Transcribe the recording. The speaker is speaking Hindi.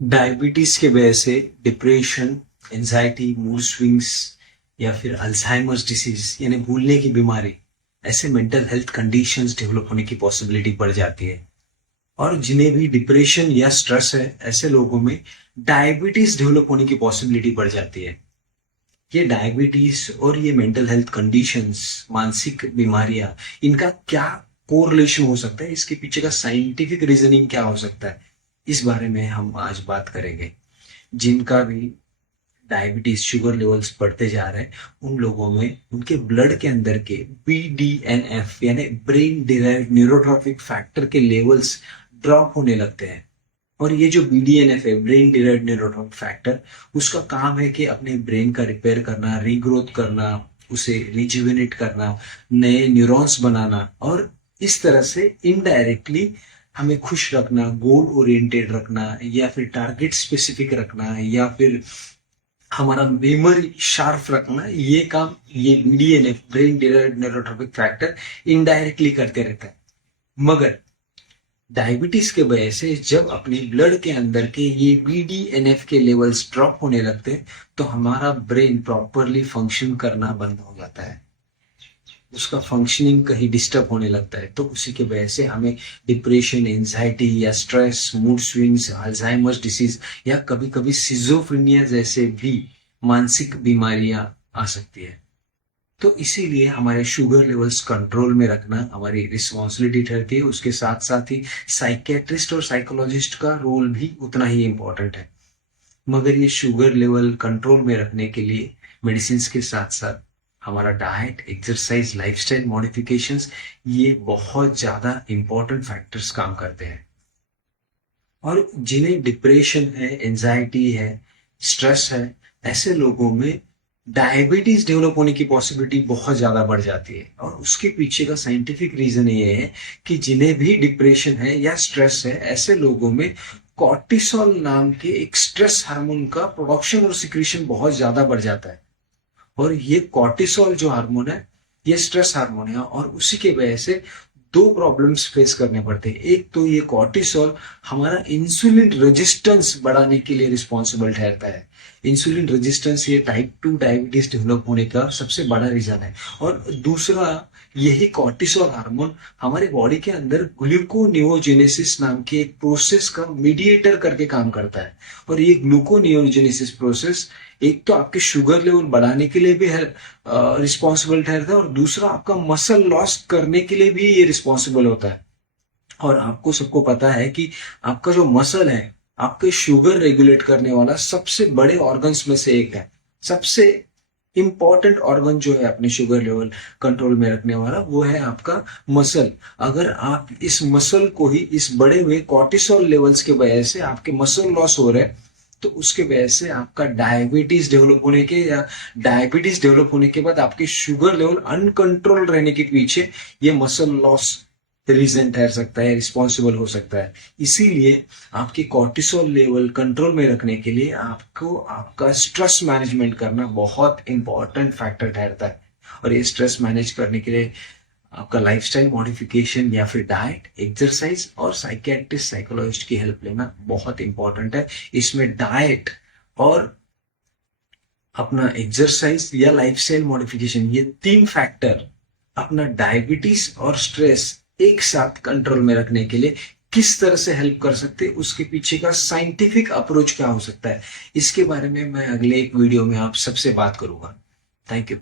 डायबिटीज के वजह से डिप्रेशन, एंजाइटी, मूड स्विंग्स या फिर अल्जाइमर्स डिसीज यानी भूलने की बीमारी, ऐसे मेंटल हेल्थ कंडीशंस डेवलप होने की पॉसिबिलिटी बढ़ जाती है। और जिन्हें भी डिप्रेशन या स्ट्रेस है, ऐसे लोगों में डायबिटीज डेवलप होने की पॉसिबिलिटी बढ़ जाती है। ये डायबिटीज और ये मेंटल हेल्थ कंडीशंस, मानसिक बीमारियां, इनका क्या कोरिलेशन हो सकता है, इसके पीछे का साइंटिफिक रीजनिंग क्या हो सकता है, इस बारे में हम आज बात करेंगे। जिनका भी डायबिटीज, शुगर लेवल्स बढ़ते जा रहे हैं, उन लोगों में उनके ब्लड के अंदर के BDNF यानी ब्रेन डिराइव्ड न्यूरोट्रॉफिक फैक्टर के लेवल्स ड्रॉप होने लगते हैं। और ये जो BDNF है, ब्रेन डिराइव्ड न्यूरोट्रॉफिक फैक्टर, उसका काम है कि अपने ब्रेन का रिपेयर करना, रीग्रोथ करना, उसे रिजुविनेट करना, नए न्यूरॉन्स बनाना, और इस तरह से इनडायरेक्टली हमें खुश रखना, गोल ओरिएंटेड रखना, या फिर टारगेट स्पेसिफिक रखना, या फिर हमारा मेमोरी शार्प रखना, ये काम ये BDNF, brain derived neurotrophic factor, indirectly करते रहता है। मगर डायबिटीज के वजह से जब अपने ब्लड के अंदर के ये BDNF के लेवल्स ड्रॉप होने लगते हैं, तो हमारा ब्रेन प्रॉपरली फंक्शन करना बंद हो जाता है, उसका फंक्शनिंग कहीं डिस्टर्ब होने लगता है। तो उसी के वजह से हमें डिप्रेशन, एंजाइटी या stress, mood swings, Alzheimer's disease या कभी कभी सिजोफ्रेनिया जैसे भी मानसिक बीमारियां आ सकती है। तो इसीलिए हमारे शुगर लेवल्स कंट्रोल में रखना हमारी रिस्पॉन्सिबिलिटी ठहरती है। उसके साथ साथ ही साइकेट्रिस्ट और साइकोलॉजिस्ट का रोल भी उतना ही इम्पोर्टेंट है। मगर ये शुगर लेवल कंट्रोल में रखने के लिए मेडिसिन के साथ साथ हमारा डाइट, एक्सरसाइज, लाइफस्टाइल मॉडिफिकेशंस, ये बहुत ज्यादा इंपॉर्टेंट फैक्टर्स काम करते हैं। और जिन्हें डिप्रेशन है, एंजाइटी है, स्ट्रेस है, ऐसे लोगों में डायबिटीज डेवलप होने की पॉसिबिलिटी बहुत ज्यादा बढ़ जाती है। और उसके पीछे का साइंटिफिक रीजन ये है कि जिन्हें भी डिप्रेशन है या स्ट्रेस है, ऐसे लोगों में कॉर्टिसोल नाम के एक स्ट्रेस हार्मोन का प्रोडक्शन और सिक्रीशन बहुत ज्यादा बढ़ जाता है। और ये कॉर्टिसोल जो हार्मोन है, ये स्ट्रेस हार्मोन है, और उसी के वजह से दो प्रॉब्लम्स फेस करने पड़ते हैं। एक तो ये कॉर्टिसोल हमारा इंसुलिन रेजिस्टेंस बढ़ाने के लिए रिस्पॉन्सिबल ठहरता है। इंसुलिन रेजिस्टेंस ये टाइप 2 डायबिटीज डेवलप होने का सबसे बड़ा रीजन है। और दूसरा, यही कॉर्टिसोल हार्मोन हमारे बॉडी के अंदर ग्लूकोनियोजेनेसिस नाम के एक प्रोसेस का मीडिएटर करके काम करता है। और ये ग्लूकोनियोजेनेसिस प्रोसेस एक तो आपके शुगर लेवल बढ़ाने के लिए भी रिस्पॉन्सिबल ठहरता है, और दूसरा आपका मसल लॉस करने के लिए भी ये रिस्पॉन्सिबल होता है। और आपको सबको पता है कि आपका जो मसल है, आपके शुगर रेगुलेट करने वाला सबसे बड़े ऑर्गन्स में से एक है। सबसे इंपॉर्टेंट ऑर्गन जो है अपने शुगर लेवल कंट्रोल में रखने वाला, वो है आपका मसल। अगर आप इस मसल को ही, इस बढ़े हुए कॉर्टिसोल लेवल्स के वजह से आपके मसल लॉस हो रहे हैं, तो उसके वजह से आपका डायबिटीज डेवलप होने के, या डायबिटीज डेवलप होने के बाद आपके शुगर लेवल अनकंट्रोल रहने के पीछे ये मसल लॉस रीजन ठहर सकता है, रिस्पॉन्सिबल हो सकता है। इसीलिए आपकी कॉर्टिसोल लेवल कंट्रोल में रखने के लिए आपको आपका स्ट्रेस मैनेजमेंट करना बहुत इंपॉर्टेंट फैक्टर ठहरता है। और ये स्ट्रेस मैनेज करने के लिए आपका लाइफस्टाइल मॉडिफिकेशन या फिर डाइट, एक्सरसाइज और साइकेट्रिस्ट, साइकोलॉजिस्ट की हेल्प लेना बहुत इंपॉर्टेंट है। इसमें डाइट और अपना एक्सरसाइज या लाइफस्टाइल मॉडिफिकेशन, ये तीन फैक्टर अपना डायबिटीज और स्ट्रेस एक साथ कंट्रोल में रखने के लिए किस तरह से हेल्प कर सकते हैं, उसके पीछे का साइंटिफिक अप्रोच क्या हो सकता है, इसके बारे में मैं अगले एक वीडियो में आप सबसे बात करूंगा। Thank you.